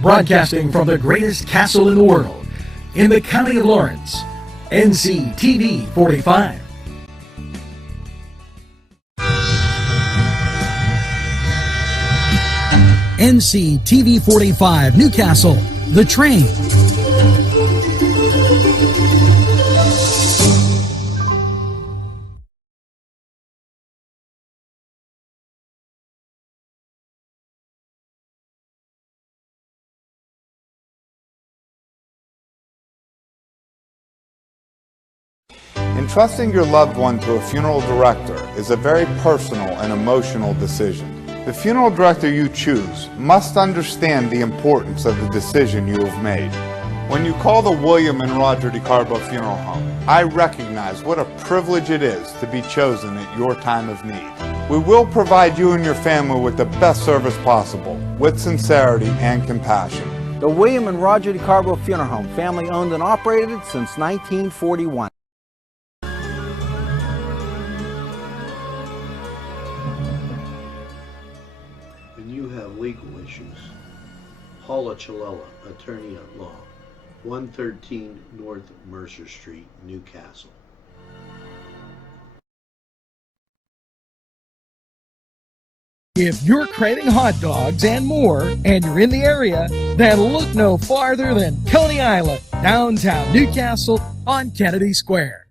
Broadcasting from the greatest castle in the world, in the county of Lawrence, Nctv45. Nctv45 Newcastle, The Train. Entrusting your loved one to a funeral director is a very personal and emotional decision. The funeral director you choose must understand the importance of the decision you have made. When you call the William and Roger DeCarbo Funeral Home, I recognize what a privilege it is to be chosen at your time of need. We will provide you and your family with the best service possible, with sincerity and compassion. The William and Roger DeCarbo Funeral Home, family owned and operated since 1941. When you have legal issues, Paula Chalella, attorney at law, 113 North Mercer Street, Newcastle. If you're craving hot dogs and more, and you're in the area, then look no farther than Coney Island, downtown Newcastle on Kennedy Square.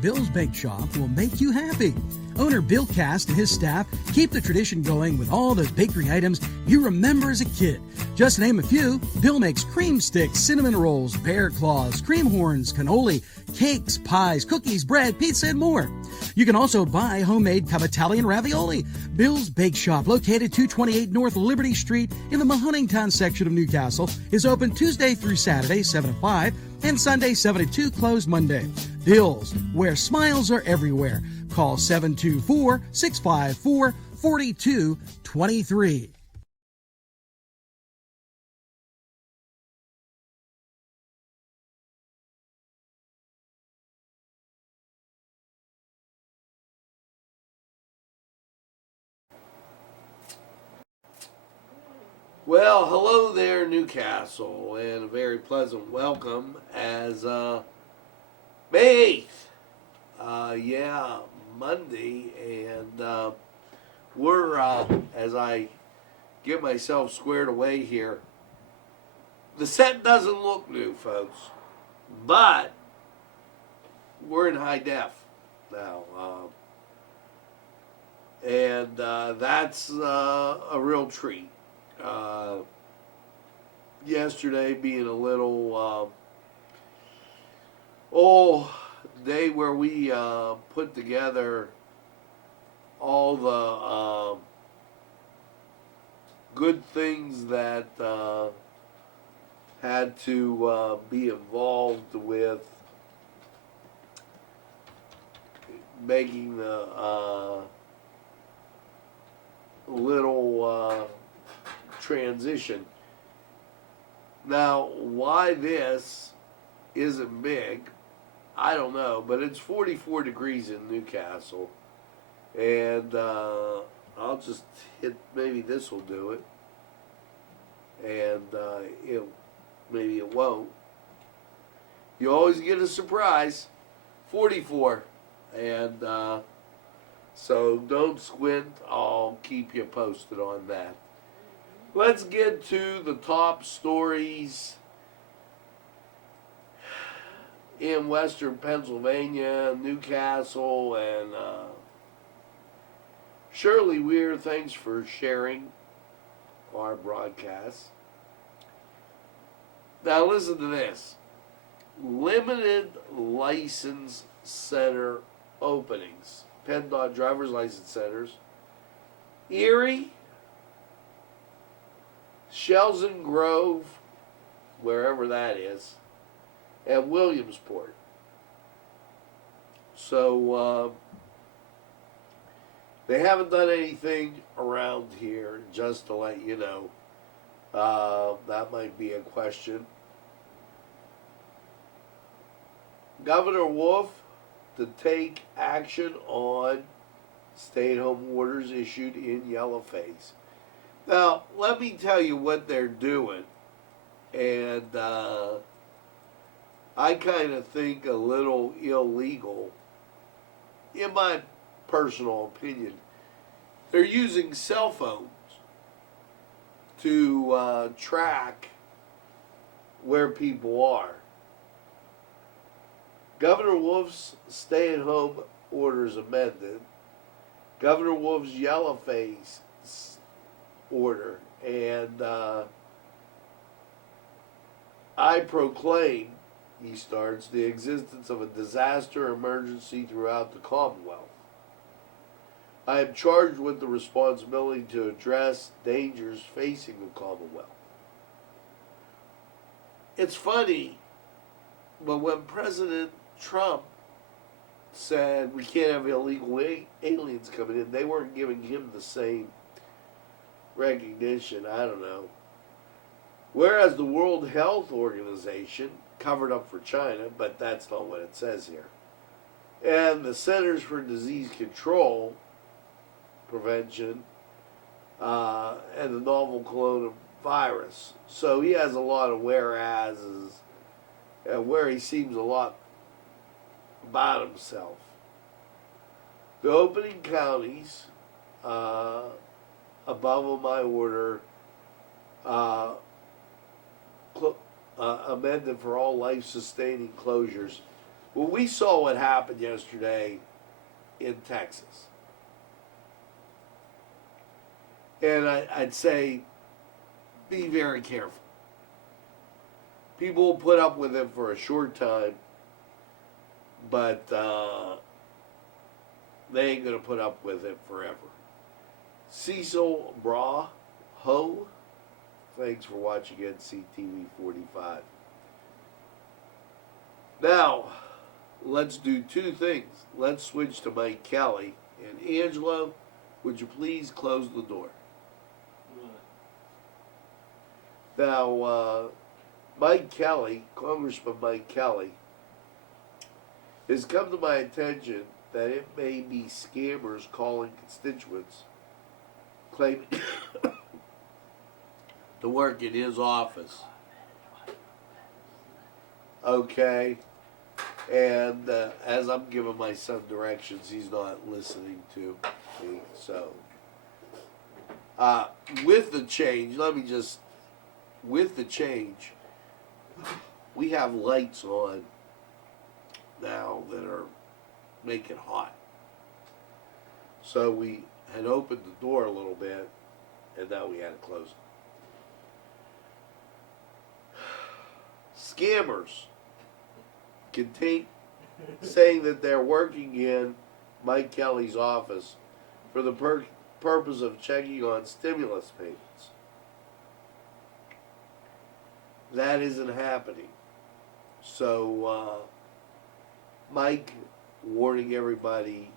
Bill's Bake Shop will make you happy. Owner Bill Cast and his staff keep the tradition going with all those bakery items you remember as a kid. Just to name a few, Bill makes cream sticks, cinnamon rolls, bear claws, cream horns, cannoli, cakes, pies, cookies, bread, pizza, and more. You can also buy homemade Cavatelli and ravioli. Bill's Bake Shop, located 228 North Liberty Street in the Mahoningtown section of Newcastle, is open Tuesday through Saturday, 7 to 5, and Sunday, 7 to 2, closed Monday. Bill's, where smiles are everywhere. Call 724-654-4223. Well, hello there, Newcastle, and a very pleasant welcome as May 8th. Monday, and we're, as I get myself squared away here, the set doesn't look new, folks, but we're in high def now, and that's a real treat. Yesterday being a little day where we put together all the good things that had to be involved with making the little transition. Now, why this isn't big, I don't know, but it's 44 degrees in Newcastle, and I'll just hit, maybe this will do it, and maybe it won't. You always get a surprise. 44, and so don't squint. I'll keep you posted on that. Let's get to the top stories in Western Pennsylvania, Newcastle, and Shirley Weir. Thanks for sharing our broadcast. Now listen to this. Limited license center openings. PennDOT driver's license centers. Erie, Shelton Grove, wherever that is, and Williamsport. So they haven't done anything around here, just to let you know. That might be a question. Governor Wolf to take action on stay-at-home orders issued in yellowface. Now, let me tell you what they're doing, and I kind of think a little illegal, in my personal opinion. They're using cell phones to track where people are. Governor Wolf's stay-at-home orders amended. Governor Wolf's yellowface order, and I proclaim, he starts, the existence of a disaster emergency throughout the Commonwealth. I am charged with the responsibility to address dangers facing the Commonwealth. It's funny, but when President Trump said we can't have illegal aliens coming in, they weren't giving him the same recognition. I don't know. Whereas the World Health Organization covered up for China, but that's not what it says here, and the Centers for Disease Control, Prevention, and the novel coronavirus. So he has a lot of whereases, where he seems a lot about himself. The opening counties above on my order amended for all life-sustaining closures. Well, we saw what happened yesterday in Texas. And I'd say be very careful. People will put up with it for a short time, but they ain't going to put up with it forever. Cecil Ho, thanks for watching Nctv45. Now, let's do two things. Let's switch to Mike Kelly. And Angelo, would you please close the door? Now, Mike Kelly, Congressman Mike Kelly, has come to my attention that it may be scammers calling constituents claiming to work in his office. Okay? And as I'm giving my son directions, he's not listening to me. So, with the change, with the change, we have lights on now that are making hot. So we had opened the door a little bit, and now we had to close it. Scammers saying that they're working in Mike Kelly's office for the purpose of checking on stimulus payments. That isn't happening. So, Mike warning everybody,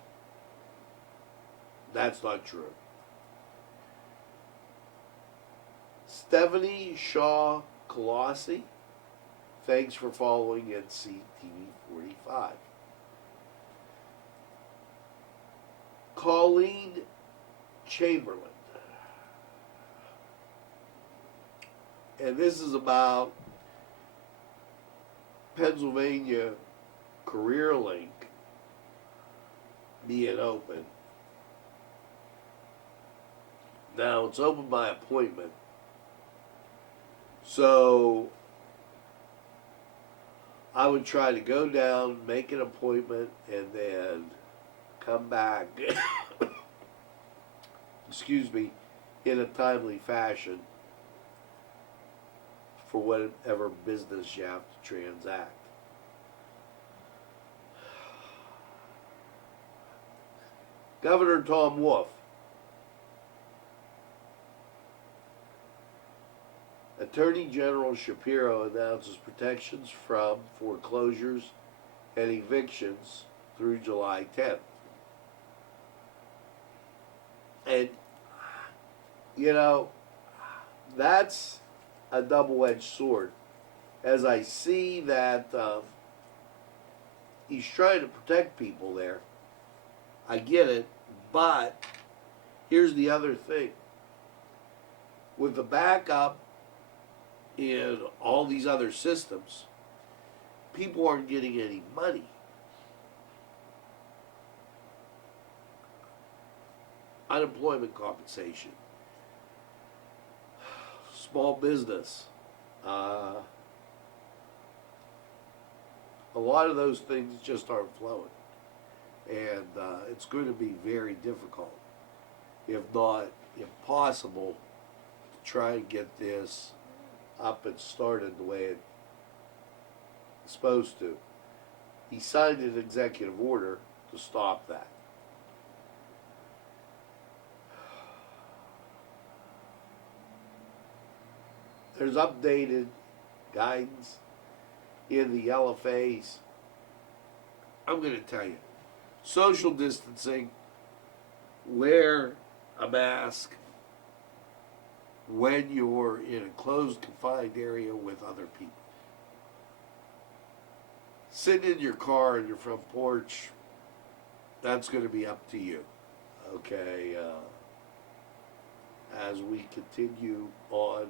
that's not true. Stephanie Shaw Colossi, thanks for following Nctv45. Colleen Chamberlain. And this is about Pennsylvania Career Link being open. Now, it's open by appointment. So, I would try to go down, make an appointment, and then come back, excuse me, in a timely fashion for whatever business you have to transact. Governor Tom Wolf. Attorney General Shapiro announces protections from foreclosures and evictions through July 10th. And, you know, that's a double-edged sword. As I see that he's trying to protect people there, I get it, But here's the other thing. With the backup in all these other systems, people aren't getting any money. Unemployment compensation, small business, a lot of those things just aren't flowing. And it's going to be very difficult, if not impossible, to try and get this up and started the way it's supposed to. He signed an executive order to stop that. There's updated guidance in the LFAs. I'm going to tell you, social distancing, wear a mask when you're in a closed, confined area with other people. Sitting in your car in your front porch, that's going to be up to you. Okay, as we continue on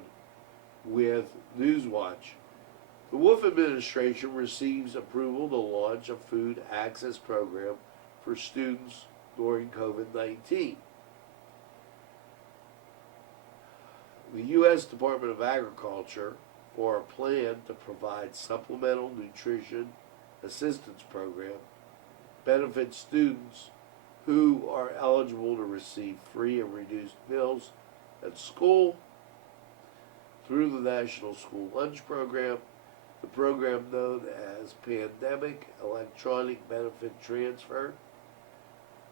with Newswatch. The Wolf administration receives approval to launch a food access program for students during COVID-19. The U.S. Department of Agriculture, for a plan to provide supplemental nutrition assistance program, benefits students who are eligible to receive free and reduced meals at school through the National School Lunch Program, the program known as Pandemic Electronic Benefit Transfer,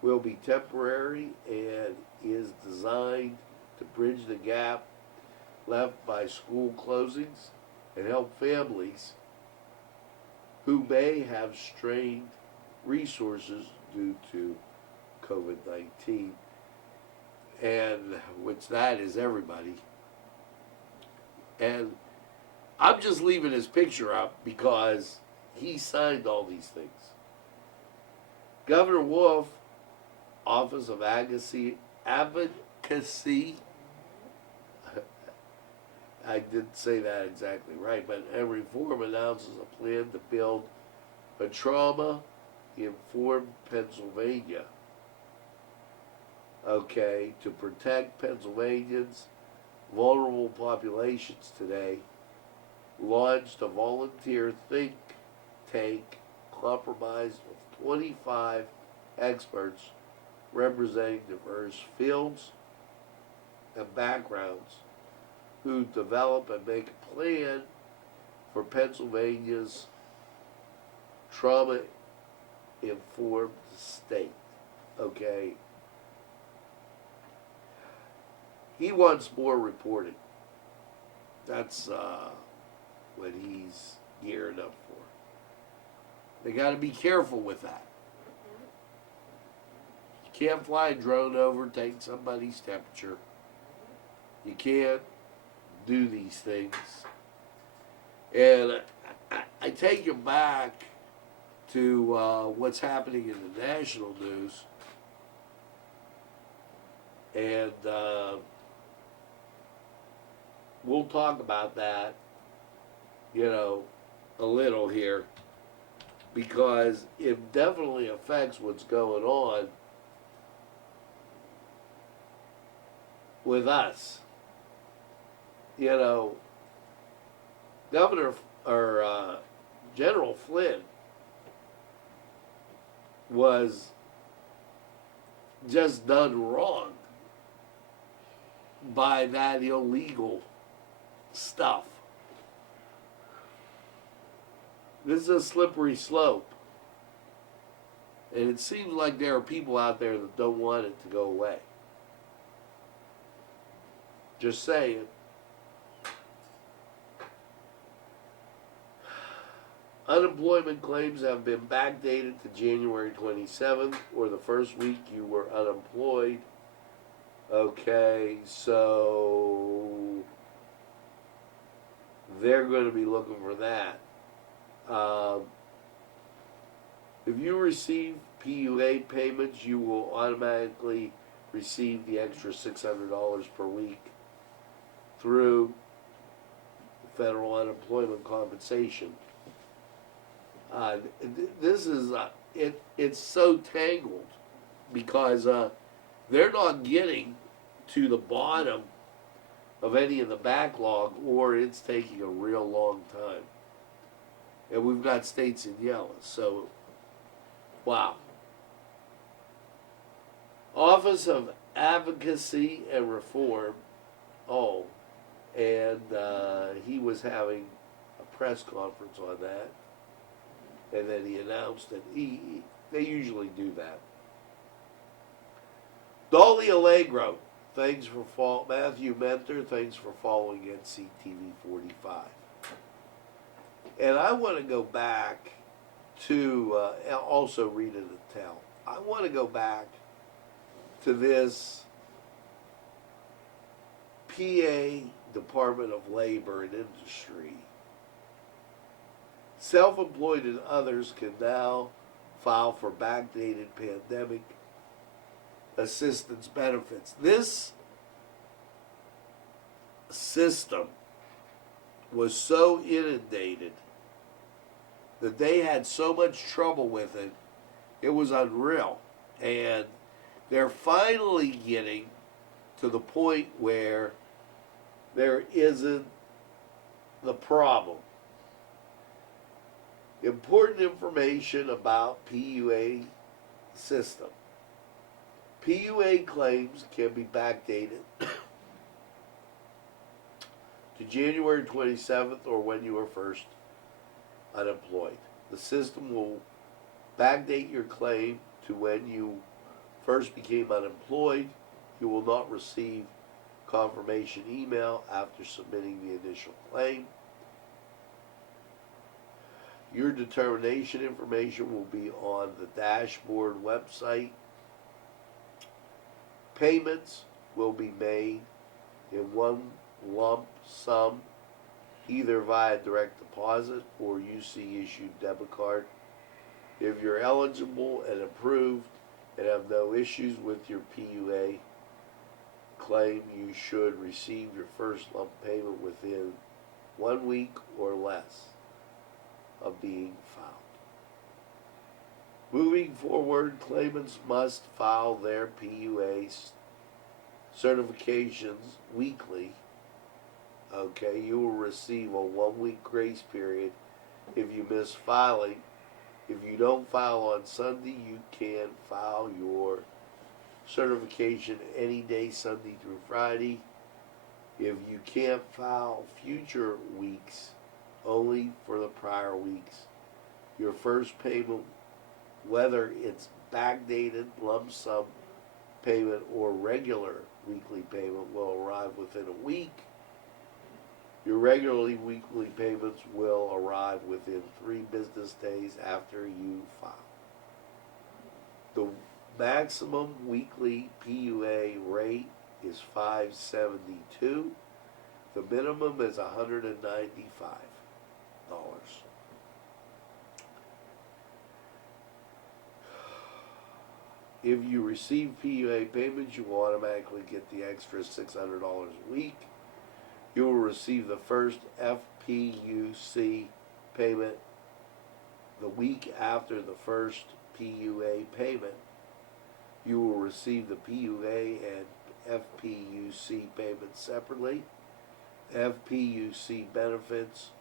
will be temporary and is designed to bridge the gap left by school closings and help families who may have strained resources due to COVID-19, and which that is everybody. And I'm just leaving his picture up because he signed all these things. Governor Wolf, Office of Advocacy, I didn't say that exactly right, but and Reform announces a plan to build a trauma-informed Pennsylvania, okay, to protect Pennsylvanians, vulnerable populations today, launched a volunteer think tank comprised of 25 experts representing diverse fields and backgrounds who develop and make a plan for Pennsylvania's trauma-informed state. Okay? He wants more reporting. That's what he's geared up for. They got to be careful with that. You can't fly a drone over, take somebody's temperature. You can't do these things. And I take you back to what's happening in the national news. And we'll talk about that, you know, a little here, because it definitely affects what's going on with us. You know, General Flynn was just done wrong by that illegal stuff. This is a slippery slope. And it seems like there are people out there that don't want it to go away. Just saying. Unemployment claims have been backdated to January 27th, or the first week you were unemployed. Okay, so they're going to be looking for that. If you receive PUA payments, you will automatically receive the extra $600 per week through federal unemployment compensation. This is it's so tangled because they're not getting to the bottom of any of the backlog, or it's taking a real long time. And we've got states in yellow, so wow. Office of Advocacy and Reform, and he was having a press conference on that, and then he announced that they usually do that. Dolly Allegro, thanks for Matthew Mentor, thanks for following Nctv45. And I want to go back to, also Rita Natel, I want to go back to this PA Department of Labor and Industry. Self-employed and others can now file for backdated pandemic assistance benefits. This system was so inundated that they had so much trouble with it, it was unreal. And they're finally getting to the point where there isn't the problem. Important information about PUA system. PUA claims can be backdated to January 27th or when you were first unemployed. The system will backdate your claim to when you first became unemployed. You will not receive confirmation email after submitting the initial claim. Your determination information will be on the dashboard website. Payments will be made in one lump sum, either via direct deposit or UC issued debit card. If you're eligible and approved and have no issues with your PUA claim, you should receive your first lump payment within 1 week or less of being filed. Moving forward, claimants must file their PUA certifications weekly. Okay, you will receive a 1 week grace period if you miss filing. If you don't file on Sunday, you can file your certification any day, Sunday through Friday. If you can't file future weeks, only for the prior weeks, your first payment, whether it's backdated lump sum payment or regular weekly payment, will arrive within a week. Your regularly weekly payments will arrive within 3 business days after you file. The maximum weekly PUA rate is $572. The minimum is $195. If you receive PUA payments, you will automatically get the extra $600 a week. You will receive the first FPUC payment the week after the first PUA payment. You will receive the PUA and FPUC payments separately. FPUC benefits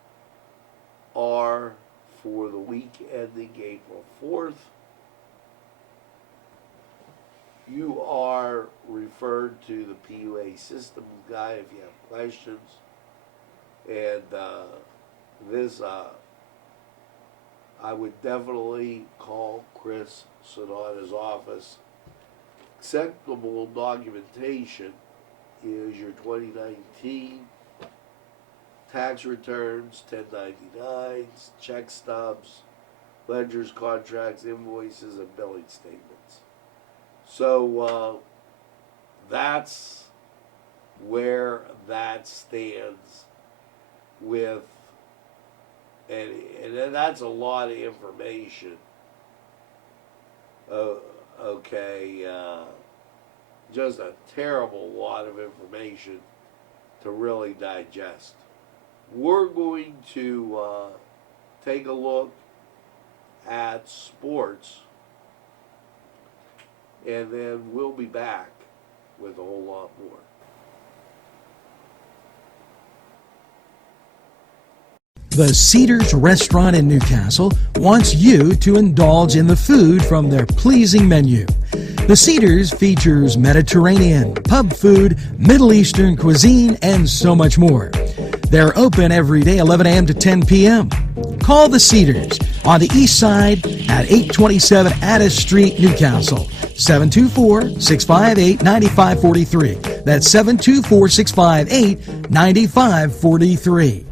are for the week ending April 4th. You are referred to the PUA systems guy if you have questions. And I would definitely call Chris Sonata's office. Acceptable documentation is your 2019 tax returns, 1099s, check stubs, ledgers, contracts, invoices, and billing statements. So that's where that stands with, and that's a lot of information. Okay, just a terrible lot of information to really digest. We're going to take a look at sports, and then we'll be back with a whole lot more. The Cedars Restaurant in Newcastle wants you to indulge in the food from their pleasing menu. The Cedars features Mediterranean, pub food, Middle Eastern cuisine, and so much more. They're open every day 11 a.m. to 10 p.m. Call the Cedars on the east side at 827 Addis Street, Newcastle. 724-658-9543. That's 724-658-9543.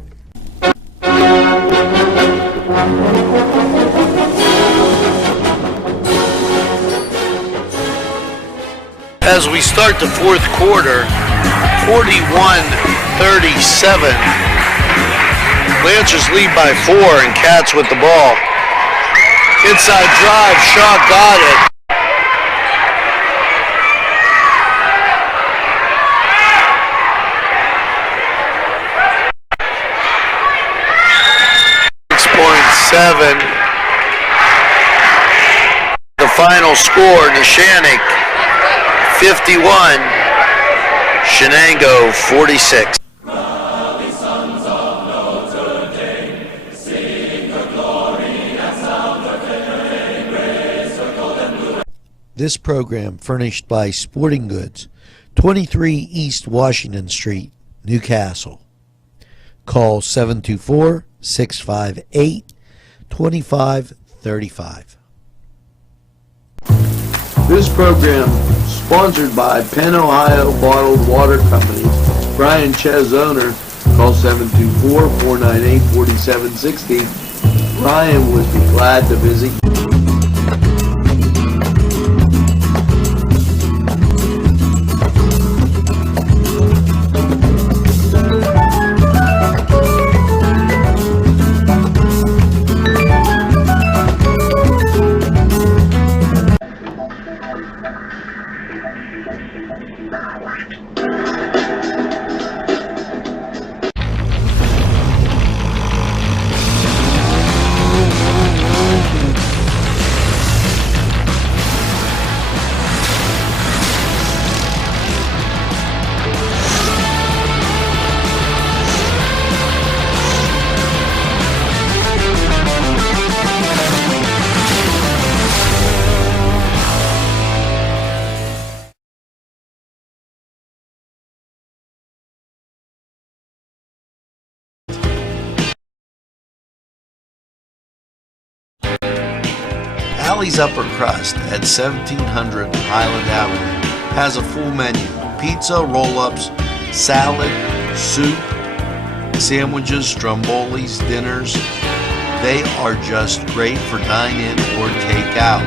As we start the fourth quarter, 41-37. Lancers lead by 4, and Cats with the ball. Inside drive, Shaw got it. The final score, Neshannock 51, Shenango 46. This program furnished by Sporting Goods, 23 East Washington Street, Newcastle. Call 724-658-2535. This program sponsored by Penn Ohio Bottled Water Company. Brian Ches, owner. Call 724-498-4760. Brian would be glad to visit. Alley's Upper Crust at 1700 Highland Avenue has a full menu: pizza, roll-ups, salad, soup, sandwiches, strombolis, dinners. They are just great for dine-in or take-out.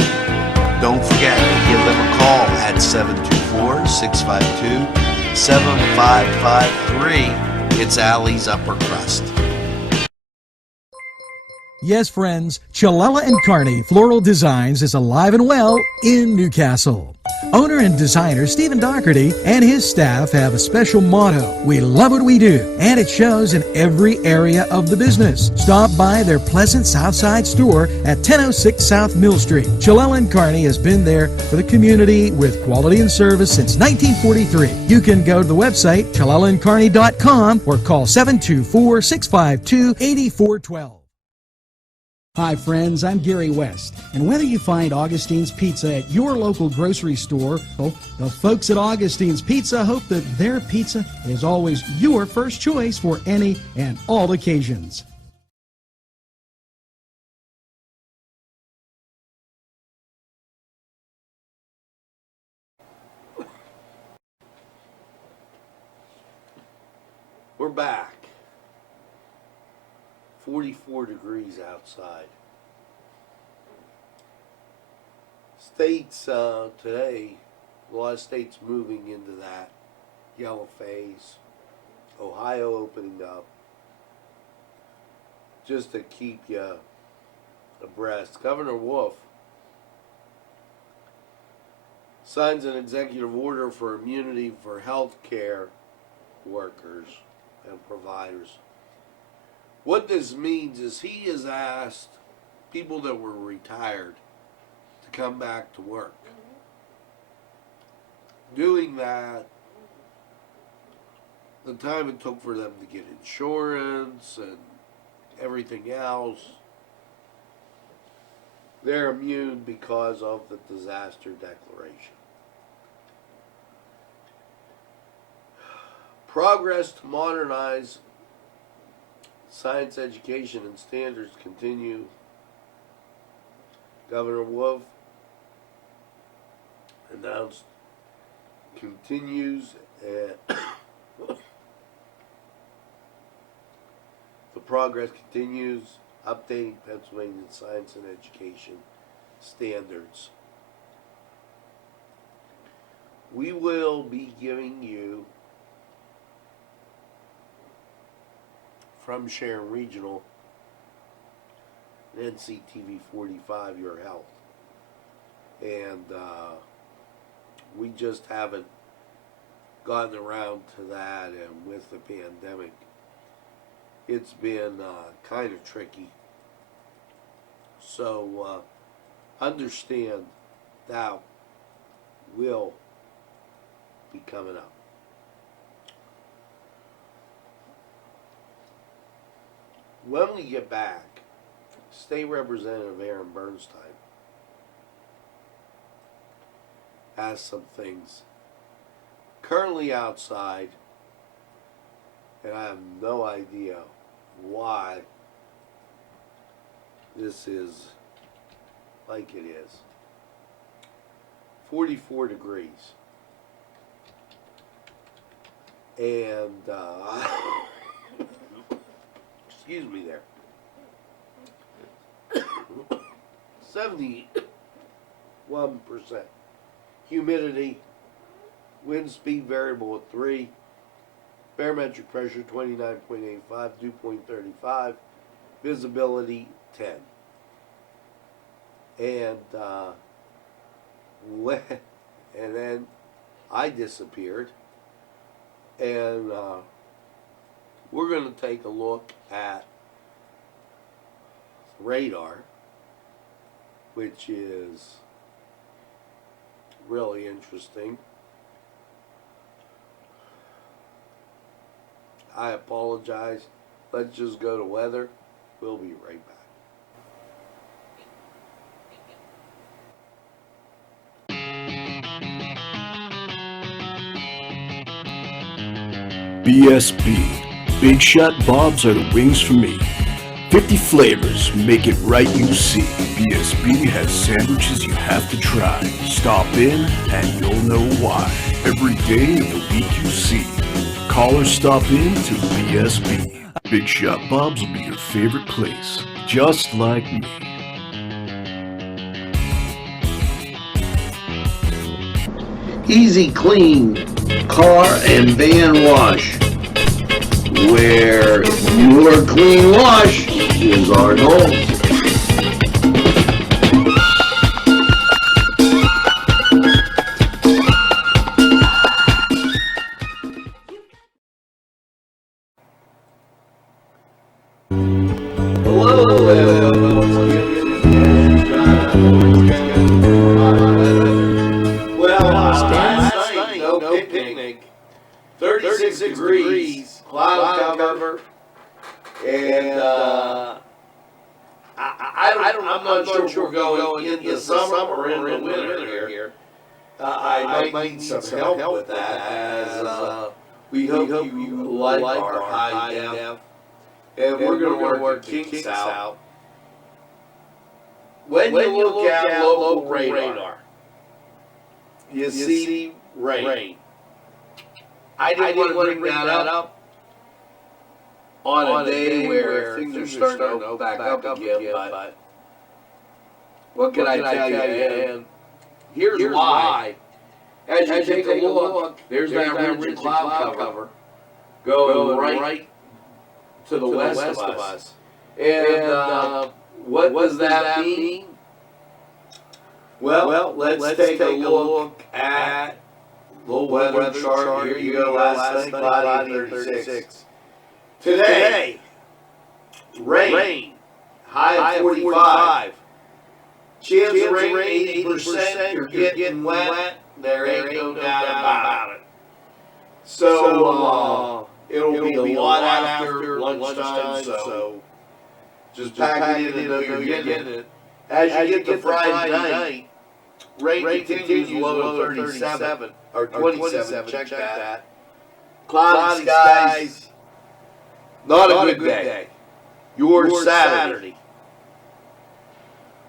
Don't forget to give them a call at 724-652-7553. It's Alley's Upper Crust. Yes, friends, Chalella and Carney Floral Designs is alive and well in Newcastle. Owner and designer Stephen Doherty and his staff have a special motto: we love what we do, and it shows in every area of the business. Stop by their pleasant Southside store at 1006 South Mill Street. Chalella and Carney has been there for the community with quality and service since 1943. You can go to the website chalellaandcarney.com or call 724-652-8412. Hi friends, I'm Gary West, and whether you find Augustine's Pizza at your local grocery store, well, the folks at Augustine's Pizza hope that their pizza is always your first choice for any and all occasions. We're back. 44 degrees outside. States today, a lot of states moving into that yellow phase. Ohio opening up. Just to keep you abreast. Governor Wolf signs an executive order for immunity for healthcare workers and providers. What this means is he has asked people that were retired to come back to work. Doing that, the time it took for them to get insurance and everything else, they're immune because of the disaster declaration. Progress to modernize science education and standards continue. Governor Wolf announced continues and the progress continues updating Pennsylvania science and education standards. We will be giving you from Sharon Regional and Nctv45 Your Health. And we just haven't gotten around to that, and with the pandemic, it's been kind of tricky. So understand that will be coming up. When we get back, State Representative Aaron Bernstein has some things currently outside, and I have no idea why this is like it is. 44 degrees. And excuse me there. 71% humidity, wind speed variable at 3, barometric pressure 29.85, dew point 35, visibility 10. And and then I disappeared, and we're going to take a look at radar, which is really interesting. I apologize. Let's just go to weather. We'll be right back. BSB. Big Shot Bobs are the wings for me. 50 flavors, make it right, you see. BSB has sandwiches you have to try. Stop in and you'll know why. Every day of the week you see. Call or stop in to BSB. Big Shot Bobs will be your favorite place, just like me. Easy Clean Car and Van Wash, where your clean wash is our goal. Picnic, 36 degrees, cloud cover, and I'm not sure if we're going in the summer or in the winter here. I might need some help with that, as we hope you like our high def, and we're going to work the kinks out. When you look at local radar, you see rain. I didn't want to bring that up on a day where things are starting to open back up again, but what can I tell you? And here's why. As you take a look, there's that ridge cloud cover going right to the west of us. And what does that mean? Well, let's take a look at the weather chart. Here you go. Last night, cloudy 36. Today, rain. High of 45. Chance of rain 80%. You're getting wet. There ain't no doubt about it. So it'll be a lot after lunchtime. So just pack it in and know you're getting it. As you get to Friday night, rain continues low of 37 or 27. Check that. Cloudy skies. Not a good day. Your Saturday.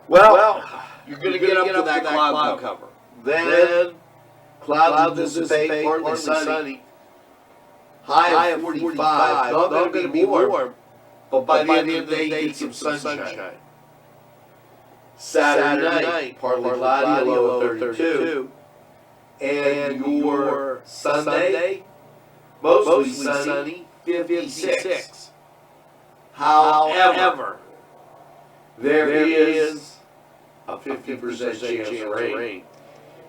Well, you're going to get up to that cloud cover. Then clouds will dissipate, partly sunny. High of 45. Not going to be warm, but by the end of the day, you get some sunshine. Saturday night, partly cloudy, low of 32. And your Sunday, mostly sunny, 56. However, there is a 50% chance of rain.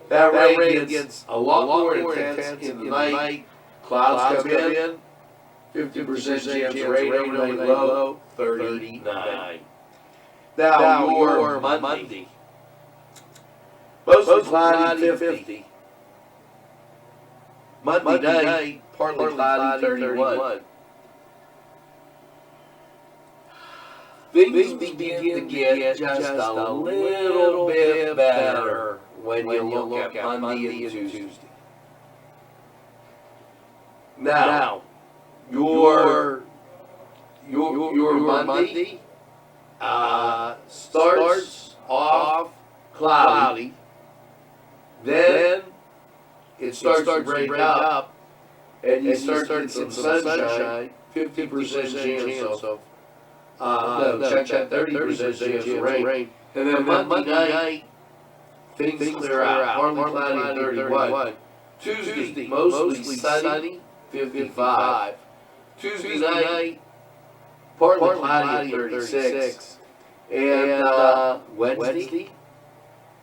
That rain gets a lot more intense in the night. Clouds come in, 50% chance of rain overnight, low 39. Now your Monday, mostly cloudy 50. Monday night, partly cloudy 31. Things begin to get just a little bit better when you look at Monday and Tuesday. Now, your Monday starts off cloudy, then it starts to break up, and you start getting some sunshine, 50% chance of check that 30% chance of rain. And then Monday night, things clear out. Partly cloudy 31. Tuesday, mostly sunny, 55. Tuesday night, partly cloudy 36. And Wednesday,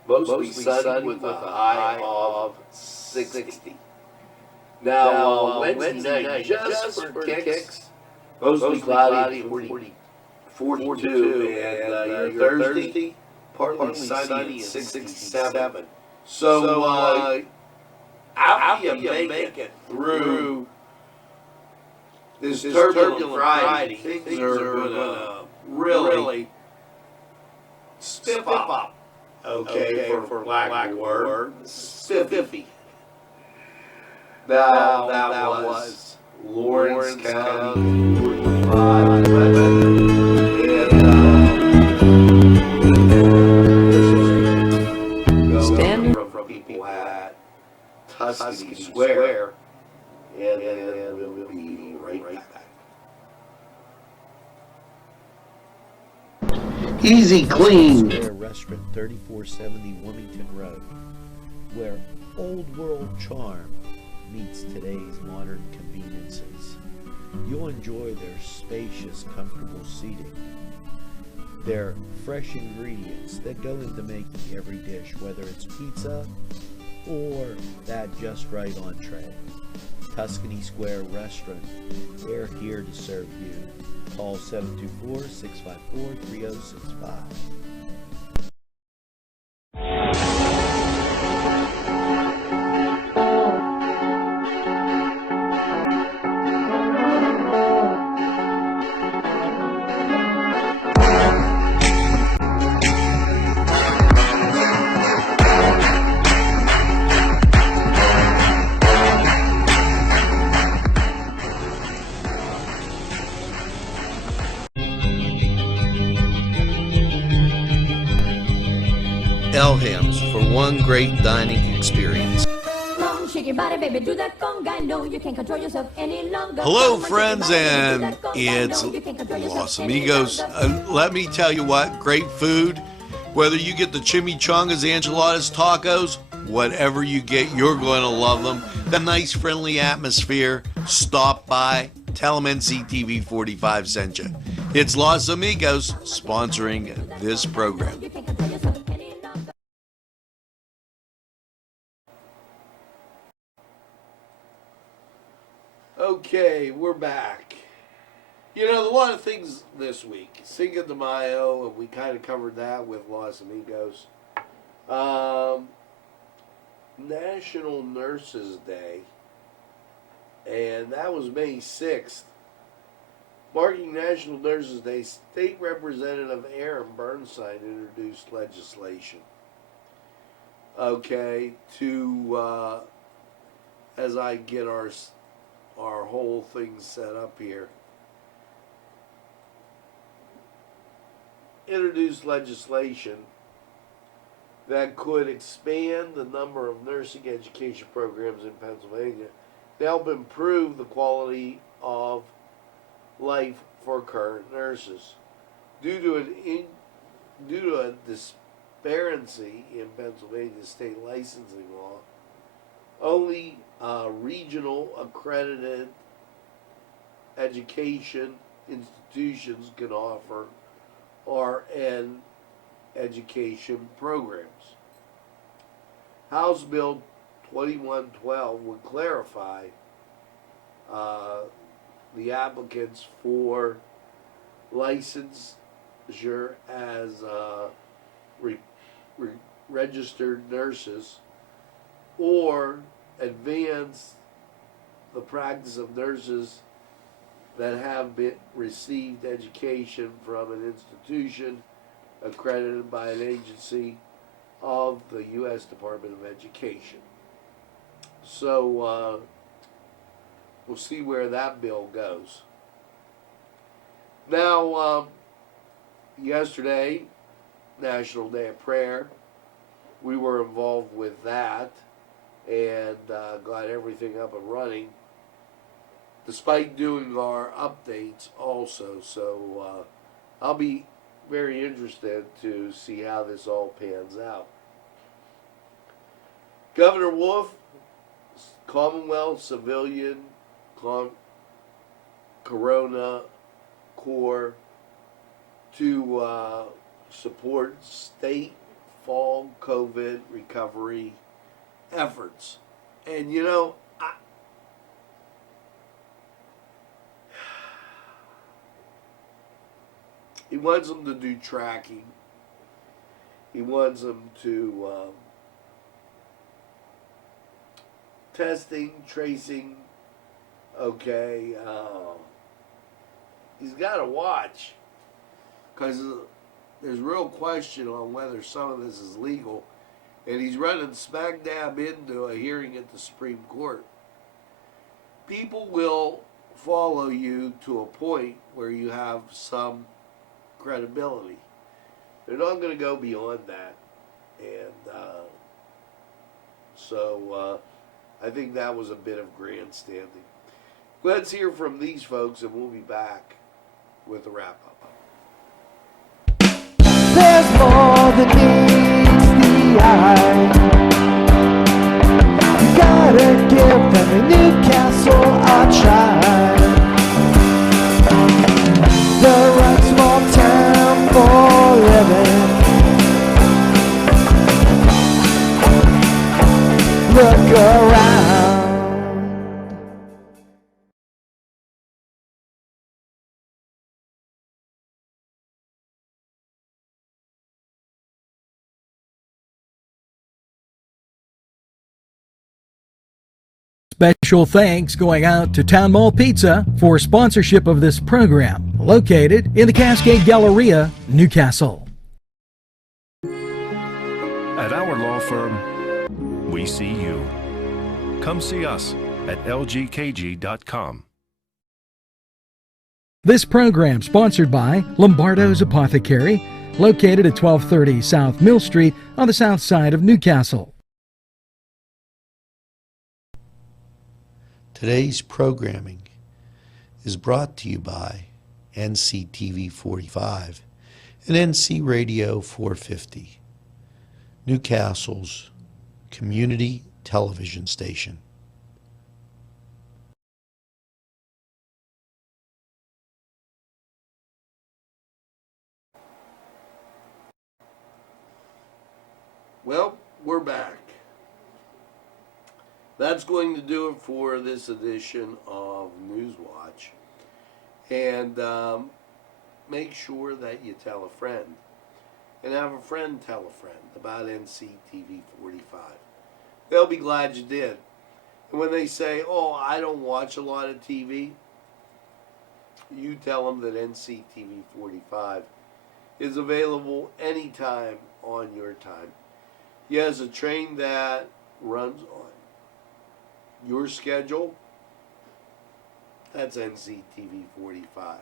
mostly sunny with a high of 60. Now, Wednesday night, just for kicks, mostly cloudy 42, and your Thursday, partly sunny at 67. So, after you make it through this turbulent Friday, things are going to really spiff up, okay, for lack of word, spiffy. Now, that was Lawrence County 45 weather. From people at Tuscany Square, and we'll be right back. Easy Clean. Square Restaurant, 3470 Wilmington Road, where old world charm meets today's modern conveniences. You'll enjoy their spacious, comfortable seating, their fresh ingredients that go into making every dish, whether it's pizza or that just right entree. Tuscany Square Restaurant, they're here to serve you. Call 724-654-3065. Elham's for one great dining experience. Hello, friends, and it's Los Amigos. Let me tell you what, great food. Whether you get the chimichangas, enchiladas, tacos, whatever you get, you're going to love them. The nice, friendly atmosphere. Stop by. Tell them Nctv45 sent you. It's Los Amigos sponsoring this program. Okay, we're back. You know, a lot of things this week. Cinco de Mayo, and we kind of covered that with Los Amigos. National Nurses Day, and that was May 6th. Marking National Nurses Day, State Representative Aaron Burnside introduced legislation. Okay, to, as I get our whole thing set up here, introduced legislation that could expand the number of nursing education programs in Pennsylvania to help improve the quality of life for current nurses. Due to a disparity in Pennsylvania state licensing law, only regional accredited education institutions can offer RN education programs. House Bill 2112 would clarify the applicants for licensure as registered nurses, or advance the practice of nurses that have received education from an institution accredited by an agency of the U.S. Department of Education. So we'll see where that bill goes. Now, yesterday, National Day of Prayer, we were involved with that and got everything up and running, despite doing our updates also. So I'll be very interested to see how this all pans out. Governor Wolf, Commonwealth Civilian Corona Corps to support state fall COVID recovery efforts. And you know, he wants them to do tracking. He wants them to testing, tracing. Okay, he's got to watch, because there's real question on whether some of this is legal, and he's running smack dab into a hearing at the Supreme Court. People will follow you to a point where you have some credibility. They're not going to go beyond that, and so I think that was a bit of grandstanding. Let's hear from these folks, and we'll be back with the wrap-up. There's more than meets the eye. You gotta give them a Newcastle a try. The right small town for living. Look around. Special thanks going out to Town Mall Pizza for sponsorship of this program, located in the Cascade Galleria, Newcastle. At our law firm, we see you. Come see us at lgkg.com. This program sponsored by Lombardo's Apothecary, located at 1230 South Mill Street on the south side of Newcastle. Today's programming is brought to you by Nctv45 and NC Radio 450, Newcastle's community television station. Well, we're back. That's going to do it for this edition of Newswatch. And make sure that you tell a friend. And have a friend tell a friend about Nctv45. They'll be glad you did. And when they say, oh, I don't watch a lot of TV, you tell them that Nctv45 is available anytime on your time. He has a train that runs on your schedule. That's Nctv45.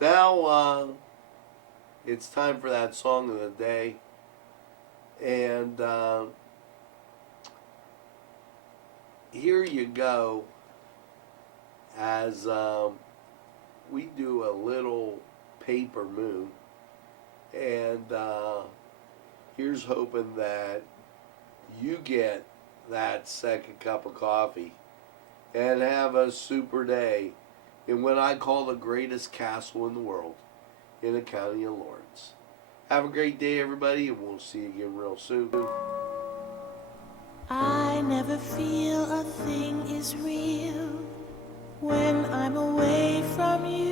Now, it's time for that song of the day. And here you go, as we do a little paper moon. And here's hoping that you get that second cup of coffee and have a super day in what I call the greatest castle in the world, in the county of Lawrence. Have a great day, everybody, and we'll see you again real soon. I never feel a thing is real when I'm away from you.